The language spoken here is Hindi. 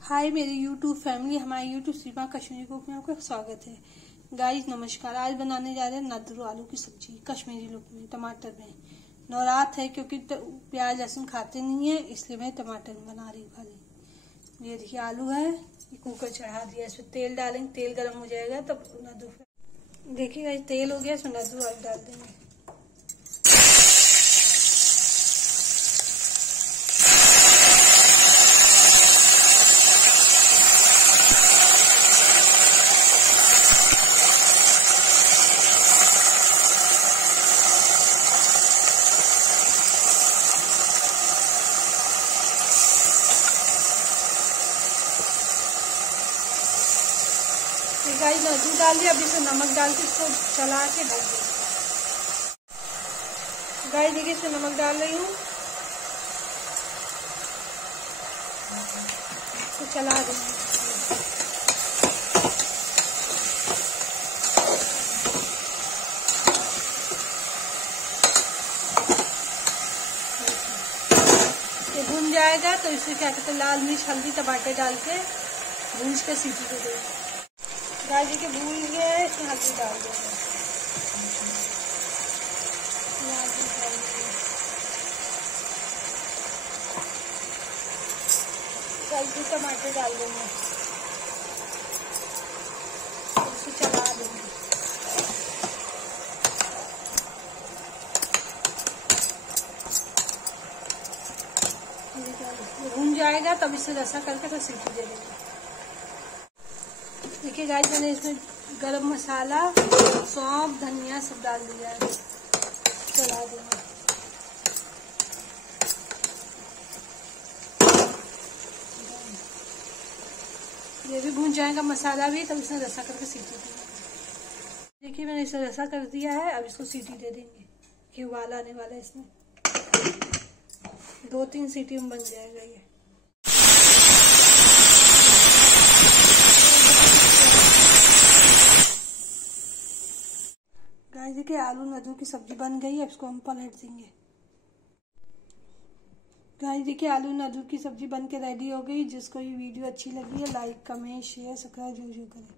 हाय मेरी यूट्यूब फैमिली, हमारे यूट्यूब सीमा कश्मीरी कुक में आपका स्वागत है। गाइस नमस्कार। आज बनाने जा रहे हैं नादरू आलू की सब्जी कश्मीरी लुक में, टमाटर में। नवरात है क्योंकि प्याज लहसुन खाते नहीं है, इसलिए मैं टमाटर में बना रही हूँ खाली। ये देखिए आलू है, ये कुकर चढ़ा दिया, इसमें तेल डालेंगे, तेल गर्म हो जाएगा तब नादरू। देखिए तेल हो गया, इसमें नादरू आलू डाल देंगे। गाइस नादरू डाल दिया, अभी इसमें नमक डाल के इसको चला के ढक देंगे। गाइस देखिए इसमें नमक डाल रही हूँ, इसको चला देंगे। ये भुन जाएगा तो इसमें क्या कहते हैं, लाल मिर्च हल्दी टमाटर डाल के भून के सीटी दे देंगे। गाजर के भून गए, इसमें हल्दी डाल देंगे, हल्दी टमाटर डाल देंगे, इसको चला देंगे। भून जाएगा तब इसे रसा करके तो सीटी दे देंगे। देखिए गाइस मैंने इसमें गरम मसाला, सौंफ, धनिया सब डाल दिया है, चला देंगे। ये भी भून जाएगा मसाला भी, तब इसमें रसा करके सीटी देंगे। देखिए मैंने इसे रसा कर दिया है, अब इसको सीटी दे देंगे कि उबाल आने वाला है। इसमें 2-3 सीटी में बन जाएगा ये। गाइस देखिए आलू नादरू की सब्जी बन गई है, इसको हम पलट देंगे। गाइस देखिए आलू नादरू की सब्जी बन के रेडी हो गई। जिसको ये वीडियो अच्छी लगी है लाइक कमेंट शेयर सब्सक्राइब जरूर करें।